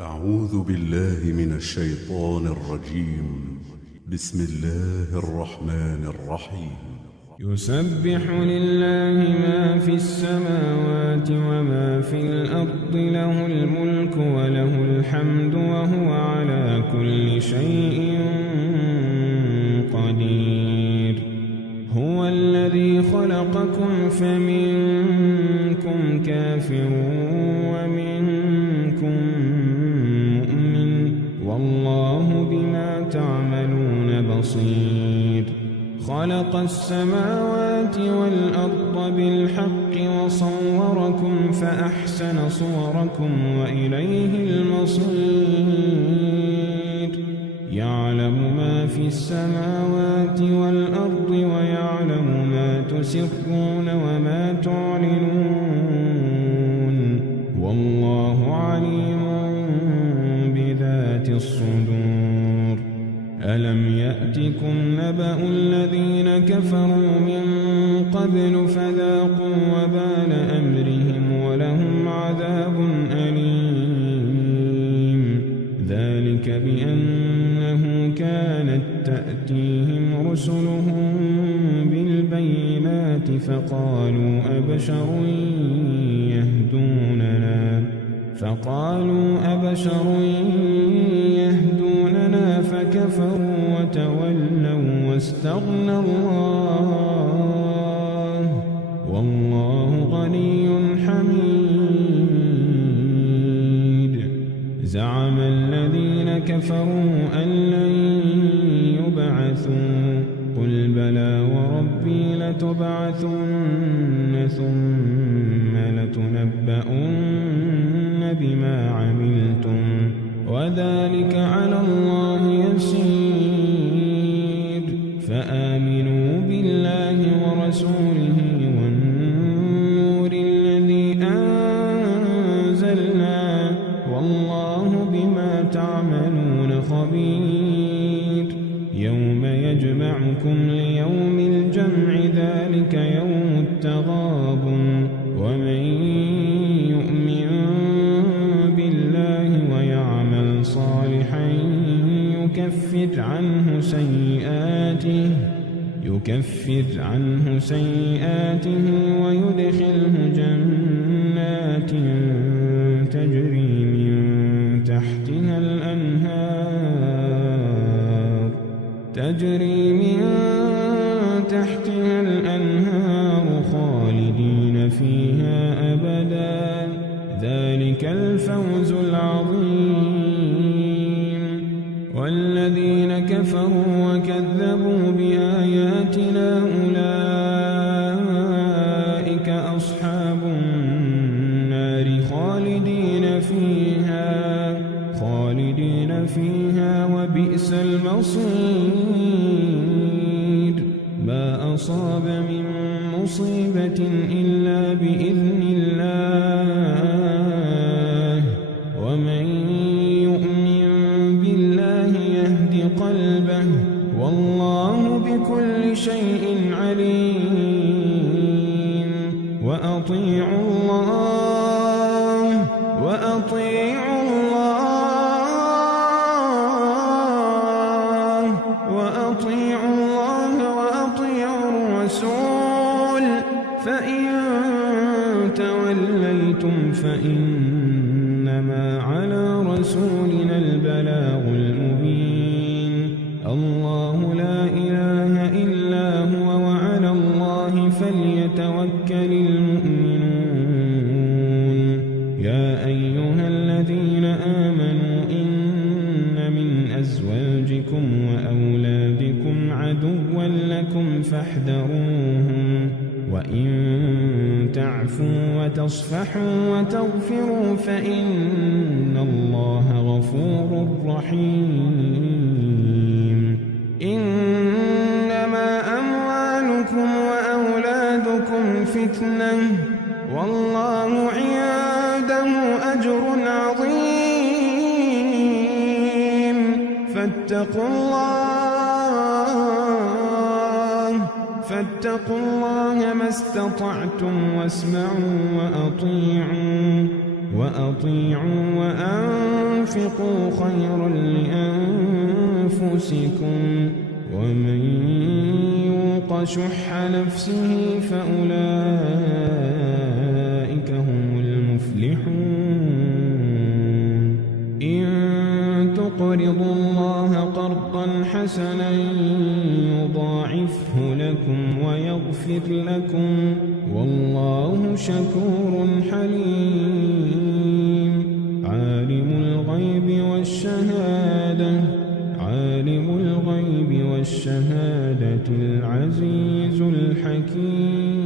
أعوذ بالله من الشيطان الرجيم. بسم الله الرحمن الرحيم. يسبح لله ما في السماوات وما في الأرض، له الملك وله الحمد وهو على كل شيء قدير. هو الذي خلقكم فمنكم كافر ومنكم مؤمن، والله بما تعملون بصير. خلق السماوات والأرض بالحق وصوركم فأحسن صوركم وإليه المصير. يعلم ما في السماوات والأرض ويعلم ما تسرون وما تعلنون، والله عليم بذات الصدور. ألم يأتكم نبأ الذين كفروا من قبل فذاقوا وبال أمرهم ولهم عذاب أليم. ذلك بأنه كانت تأتيهم رسلهم بالبينات فقالوا أبشر يهدوننا فكفروا وتولوا واستغنى الله، والله غني حميد. زعم الذين كفروا أن لن يبعثوا، قل بلى وربي لتبعثن ثم لتنبؤن بما عملتم، وذلك على الله يسير. فآمنوا بالله ورسوله والنور الذي أنزلنا، والله بما تعملون خبير. يوم يجمعكم ليوم الجمع، ذلك يوم التغابن. ومن يؤمن بالله ويعمل صالحا يكفر عنه سيئاته ويدخله جنات تجري من تحتها الأنهار خالدين فيها أبدا، ذلك الفوز العظيم. والذين كفروا وكذبوا بآياتنا أولئك أصحاب النار خالدين فيها وبئس المصير. ما أصاب من مصيبة إلا بإذن الله، ومن يؤمن بالله يهد قلبه، والله بكل شيء عليم. وأطيعوا الله وأطيعوا الرسول، فإن توليتم فإنما على رسولنا البلاغ المبين. الله لا إله إلا هو، وعلى الله فليتوكل المؤمنون. يا أيها الذين آمنوا إن من أزواجكم وأولادكم عدوا لكم فاحذروهم، وإن تعفوا وتصفحوا وتغفروا فإن الله غفور رحيم. إنما أموالكم وأولادكم فتنة، والله عنده أجر عظيم. فاتقوا الله ما استطعتم واسمعوا وأطيعوا وأنفقوا تنفقوا خيرا لأنفسكم ومن يوق شح نفسه فأولئك هم المفلحون إن تقرضوا الله قرضا حسنا يضاعفه لكم ويغفر لكم والله شكور حليم عالم الغيب والشهادة العزيز الحكيم